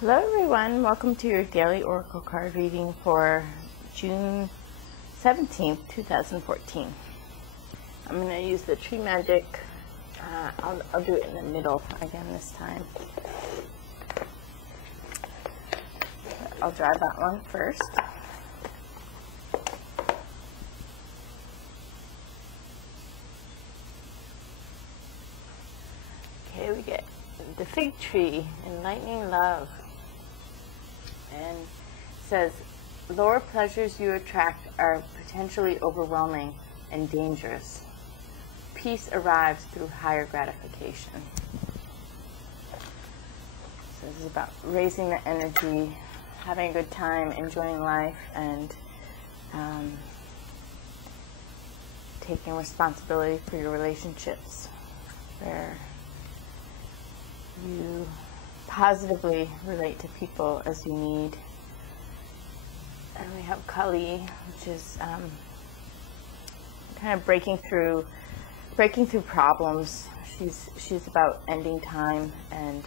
Hello everyone, welcome to your daily oracle card reading for June 17th, 2014. I'm going to use the tree magic. I'll do it in the middle again this time. I'll draw that one first. Okay, we get the fig tree, enlightening love. And it says, lower pleasures you attract are potentially overwhelming and dangerous. Peace arrives through higher gratification. So this is about raising the energy, having a good time, enjoying life, and taking responsibility for your relationships, where you positively relate to people as you need. And we have Kali, which is kind of breaking through problems. She's about ending time and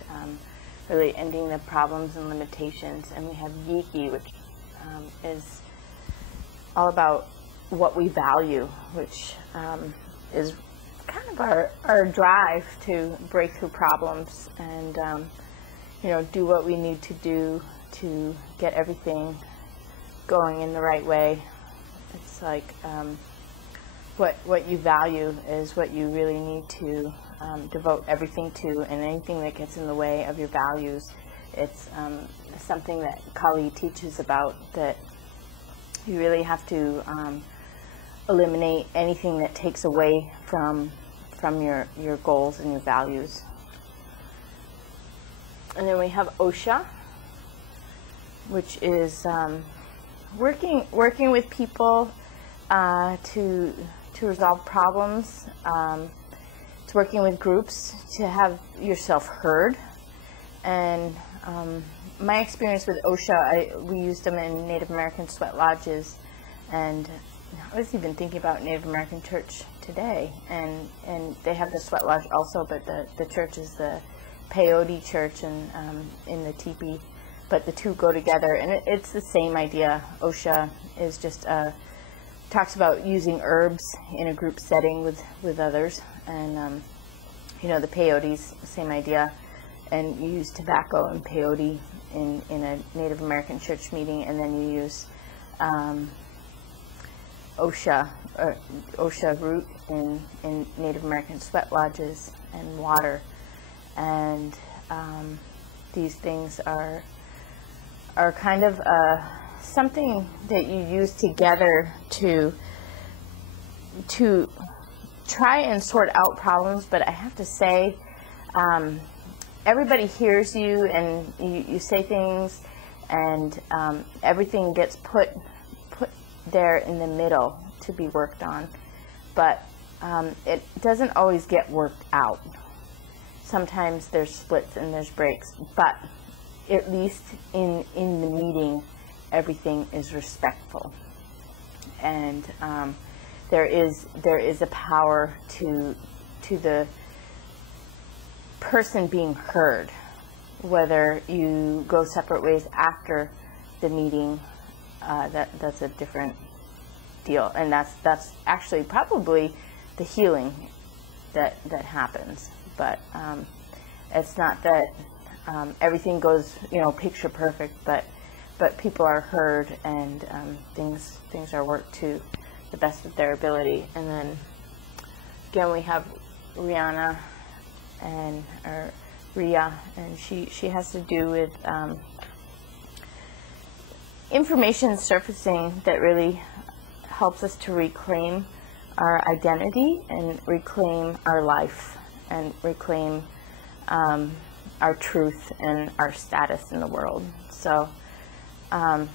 really ending the problems and limitations. And we have Yiki, which is all about what we value, which is kind of our drive to break through problems and do what we need to do to get everything going in the right way. It's like what you value is what you really need to devote everything to, and anything that gets in the way of your values, it's something that Kali teaches about, that you really have to eliminate anything that takes away from your goals and your values. And then we have Osha, which is working with people to resolve problems. It's working with groups to have yourself heard. And my experience with Osha, we used them in Native American sweat lodges, and I was even thinking about Native American church today, and they have the sweat lodge also, but the church is the peyote church, and in the teepee, but the two go together, and it's the same idea. Osha is just talks about using herbs in a group setting with others, and the peyote's same idea, and you use tobacco and peyote in a Native American church meeting, and then you use Osha root in Native American sweat lodges, and water. And these things are kind of something that you use together to try and sort out problems. But I have to say, everybody hears you, and you say things, and everything gets put there in the middle to be worked on, but it doesn't always get worked out. Sometimes there's splits and there's breaks, but at least in the meeting, everything is respectful, and there is a power to the person being heard, whether you go separate ways after the meeting. That's a different deal, and that's actually probably the healing that happens. But it's not that everything goes picture perfect, but people are heard, and things are worked to the best of their ability. And then again we have Rihanna or Rhea, and she has to do with information surfacing that really helps us to reclaim our identity and reclaim our life and reclaim our truth and our status in the world. So I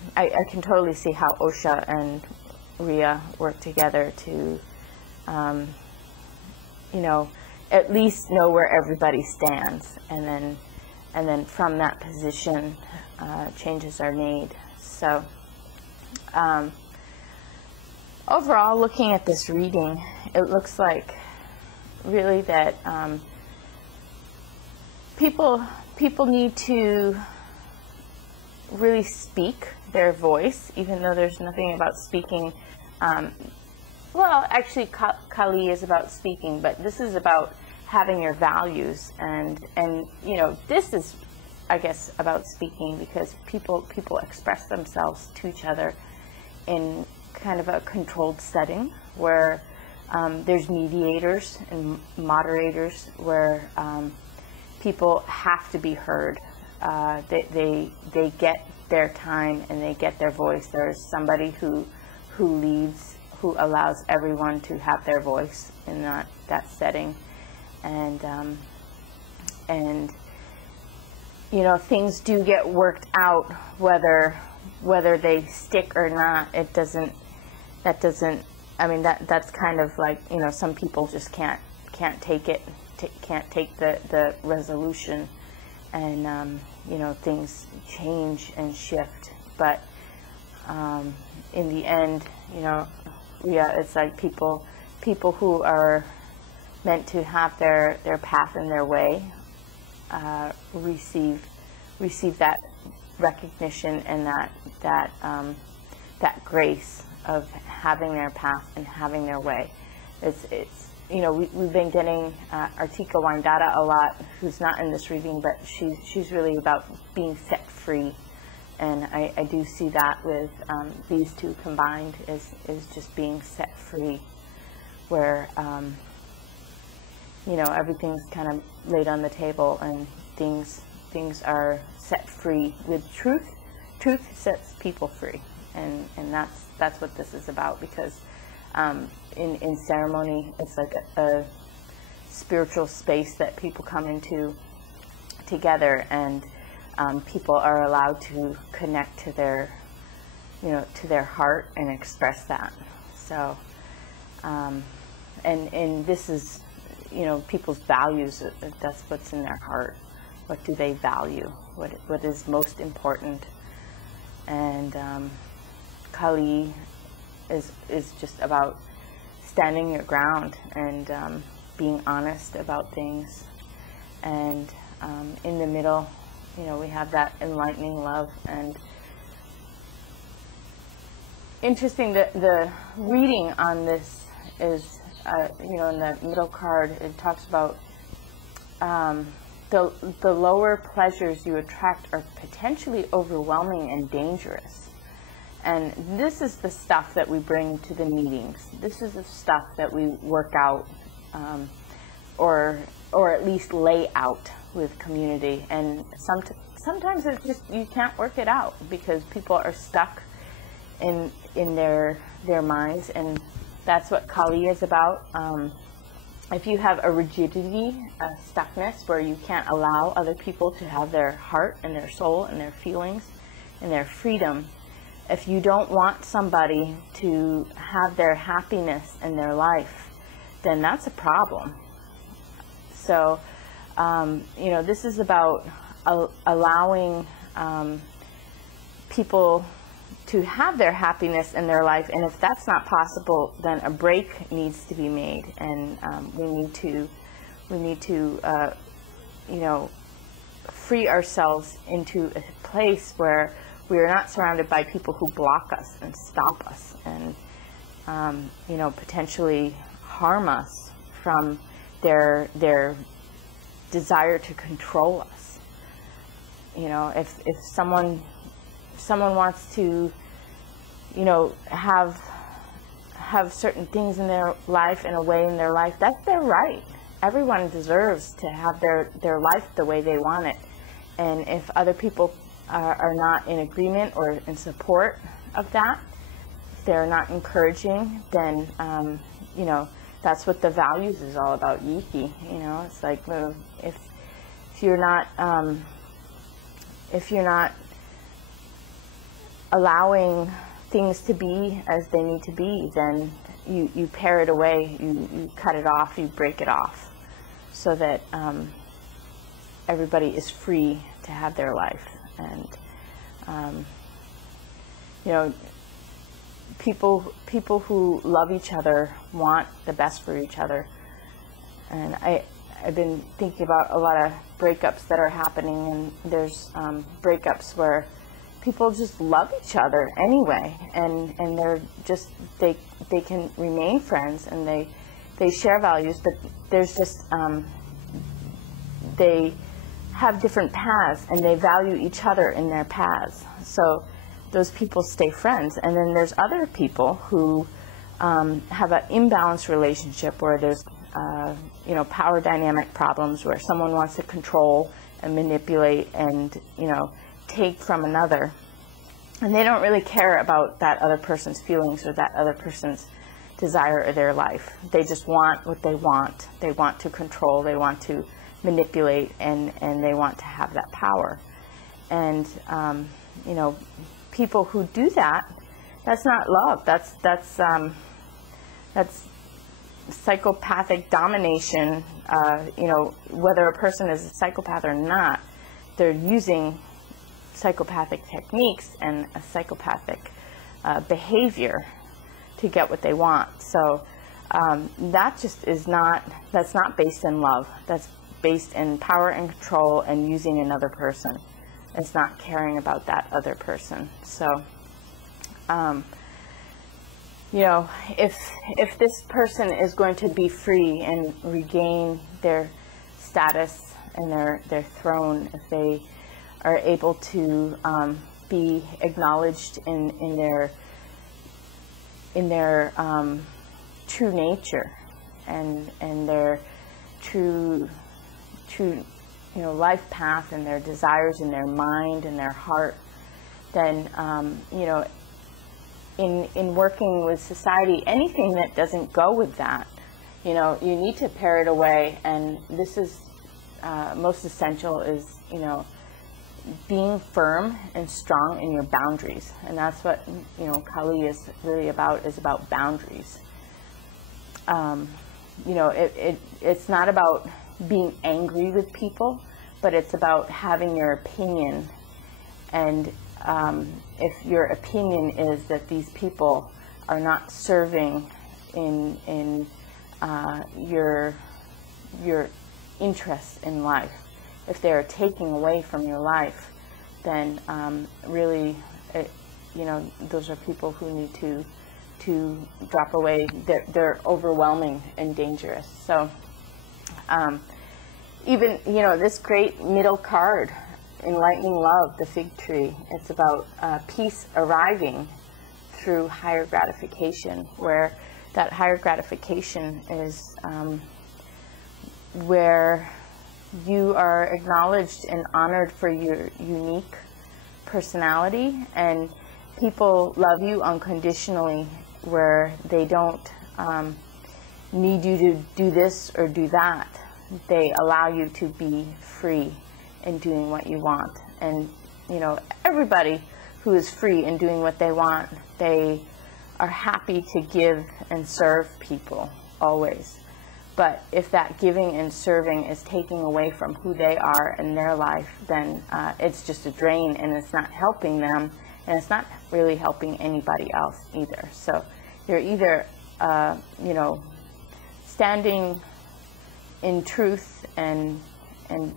can totally see how Osha and Rhea work together to at least know where everybody stands, and then from that position changes are made. So overall, looking at this reading, it looks like really that people need to really speak their voice, even though there's nothing about speaking. Well, actually, Kali is about speaking, but this is about having your values, and you know, this is, I guess, about speaking, because people express themselves to each other in kind of a controlled setting where there's mediators and moderators, where people have to be heard. They get their time and they get their voice. There's somebody who leads, who allows everyone to have their voice in that setting, and you know, things do get worked out, whether they stick or not. I mean, that's kind of like, you know, some people just can't take it, can't take the resolution, and you know, things change and shift. But in the end, you know, yeah, it's like people who are meant to have their path and their way receive that recognition and that grace of having their path and having their way. It's you know, we've been getting Erika Wandata a lot, who's not in this reading, but she's really about being set free, and I do see that with these two combined is just being set free, where you know, everything's kind of laid on the table and things are set free with truth. Truth sets people free, and that's what this is about, because in ceremony, it's like a spiritual space that people come into together, and people are allowed to connect to their, you know, to their heart and express that. So, and this is, you know, people's values. That's what's in their heart. What do they value? What is most important? And Kali is just about standing your ground and being honest about things. And in the middle, you know, we have that enlightening love. And interesting that the reading on this is, you know, in the middle card, it talks about the lower pleasures you attract are potentially overwhelming and dangerous. And this is the stuff that we bring to the meetings. This is the stuff that we work out, or at least lay out with community. And sometimes it's just, you can't work it out because people are stuck in their minds, and that's what Kali is about. If you have a rigidity, a stuckness where you can't allow other people to have their heart and their soul and their feelings and their freedom, if you don't want somebody to have their happiness in their life, then that's a problem. So, you know, this is about allowing people to have their happiness in their life, and if that's not possible, then a break needs to be made, and we need to you know, free ourselves into a place where we are not surrounded by people who block us and stop us and you know, potentially harm us from their desire to control us. You know, if someone wants to, you know, have certain things in their life, in a way in their life, that's their right. Everyone deserves to have their life the way they want it. And if other people are not in agreement or in support of that, if they're not encouraging, then you know, that's what the values is all about. Yiki, you know, it's like, if you're not allowing things to be as they need to be, then you pare it away, you cut it off, you break it off, so that everybody is free to have their life. And you know, people who love each other want the best for each other. And I've been thinking about a lot of breakups that are happening, and there's breakups where people just love each other anyway, and they're just, they can remain friends, and they share values, but there's just they have different paths, and they value each other in their paths. So those people stay friends. And then there's other people who have an imbalanced relationship where there's power dynamic problems, where someone wants to control and manipulate and take from another, and they don't really care about that other person's feelings or that other person's desire of their life. They just want what they want. They want to control, they want to manipulate, and they want to have that power. And people who do that, that's not love. That's psychopathic domination. Whether a person is a psychopath or not, they're using psychopathic techniques and a psychopathic behavior to get what they want. So that just is not, that's not based in love. That's based in power and control and using another person. It's not caring about that other person. So if this person is going to be free and regain their status and their throne, if they are able to be acknowledged in their true nature and their true life path and their desires in their mind and their heart, then in working with society, anything that doesn't go with that, you need to pare it away. And this is most essential is being firm and strong in your boundaries. And that's what Kali is really about, is about boundaries. It's not about being angry with people, but it's about having your opinion. And if your opinion is that these people are not serving in your interests in life, if they're taking away from your life, then really, those are people who need to drop away. They're overwhelming and dangerous. So even this great middle card, enlightening love, the fig tree, it's about peace arriving through higher gratification, where that higher gratification is where you are acknowledged and honored for your unique personality, and people love you unconditionally, where they don't need you to do this or do that. They allow you to be free in doing what you want. And everybody who is free in doing what they want, they are happy to give and serve people always. But if that giving and serving is taking away from who they are in their life, then it's just a drain, and it's not helping them, and it's not really helping anybody else either. So you're either standing in truth and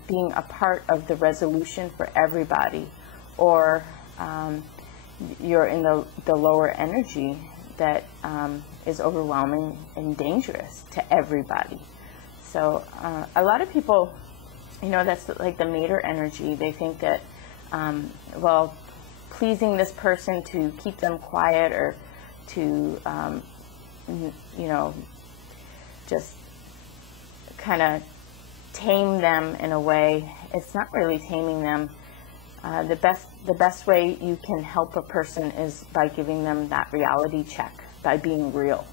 being a part of the resolution for everybody, or you're in the lower energy that is overwhelming and dangerous to everybody. So a lot of people, that's like the mater energy. They think that, pleasing this person to keep them quiet, or to, just kind of tame them in a way. It's not really taming them. The best way you can help a person is by giving them that reality check, by being real,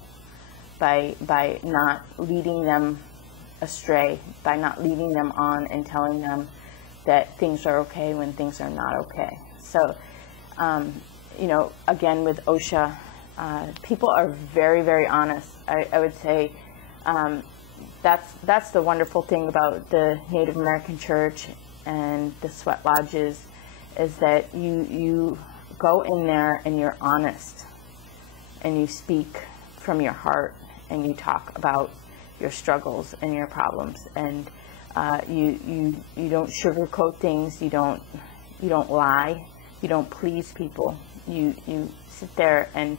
by not leading them astray, by not leading them on and telling them that things are okay when things are not okay. So, again, with Osha, people are very, very honest. I would say that's the wonderful thing about the Native American Church and the sweat lodges, is that you go in there and you're honest, and you speak from your heart, and you talk about your struggles and your problems, and you don't sugarcoat things. You don't lie You don't please people. You sit there and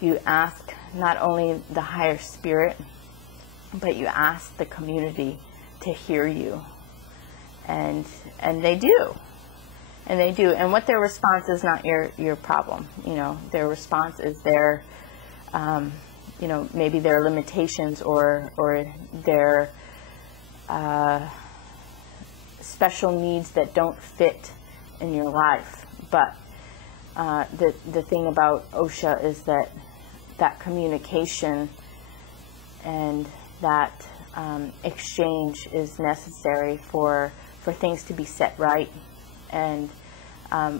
you ask not only the higher spirit, but you ask the community to hear you. And they do. And they do. And what their response is not your problem. You know, their response is their, you know, maybe their limitations or their special needs that don't fit in your life. But the thing about OSHA is that communication and that exchange is necessary for things to be set right. And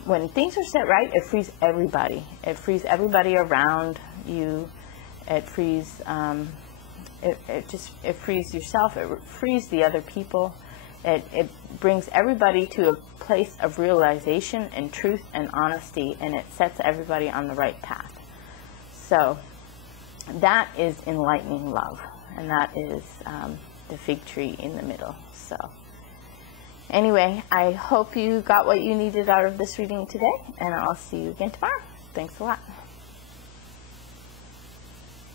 when things are set right, it frees everybody. It frees everybody around you. It frees it frees yourself. It frees the other people. It brings everybody to a place of realization and truth and honesty, and it sets everybody on the right path. So that is enlightening love, and that is the fig tree in the middle. So anyway, I hope you got what you needed out of this reading today, and I'll see you again tomorrow. Thanks a lot.